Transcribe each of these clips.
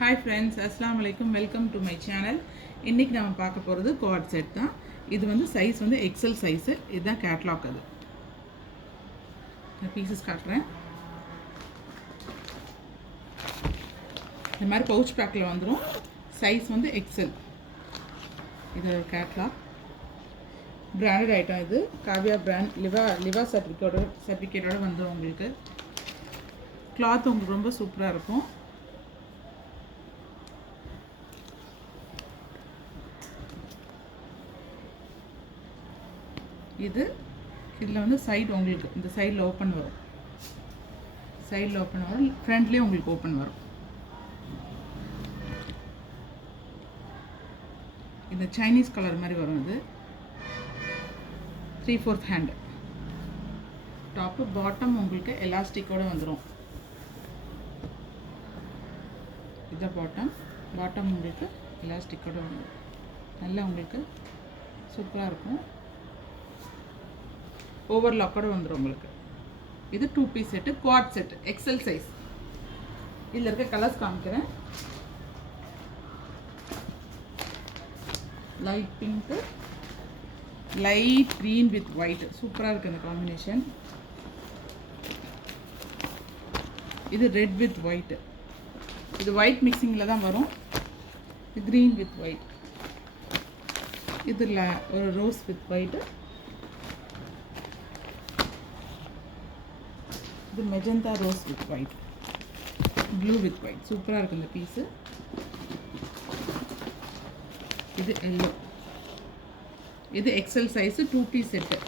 Hi friends, Assalamu alaikum. Welcome to my channel. இன்னைக்கு நாம பார்க்க போறது quad set தான். இது வந்து சைஸ் வந்து XL சைஸ். இதுதான் கேட்டலாக் அது. நான் பீசஸ் காட்டுறேன். இந்த மாதிரி பவுச் பேக்ல வந்துரும். சைஸ் வந்து XL. இது கேட்டலாக். பிராண்டட் ஐட்டம் இது. காவியா பிராண்ட் லிவா சர்டிஃபிகேட்டோட வந்துரும் உங்களுக்கு. கிளாத் உங்களுக்கு ரொம்ப சூப்பரா இருக்கும். இதில் வந்து சைடு உங்களுக்கு இந்த சைடில் ஓப்பன் வரும், ஃப்ரண்ட்லேயும் உங்களுக்கு ஓப்பன் வரும். இந்த சைனீஸ் கலர் மாதிரி வரும். இது 3/4 ஹேண்டு. டாப்பு பாட்டம் உங்களுக்கு எலாஸ்டிக்கோடு வந்துடும். இதை பாட்டம் உங்களுக்கு எலாஸ்டிக்கோடு வந்துடும். நல்லா உங்களுக்கு சூப்பராக இருக்கும். ஓவர்லாக்கோட வந்துடும் உங்களுக்கு. இது 2 piece set, quad set, XL size. இதில் இருக்க கலர்ஸ் காமிக்கிறேன். Light pink, light green with white, சூப்பராக இருக்குது இந்த காம்பினேஷன். இது ரெட் வித் ஒயிட், இது ஒயிட் மிக்சிங்கில் தான் வரும். இது க்ரீன் வித் ஒயிட், இதில் ஒரு ரோஸ் வித் ஒயிட்டு, இது magenta rose with white, blue with white, சூப்பராக இருக்குது இந்த பீஸு. இது எல்லோ, இது XL size 2 piece set,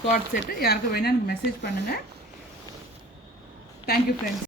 quad set. யாருக்கு வேணால் எனக்கு மெசேஜ் பண்ணுங்கள். Thank you friends.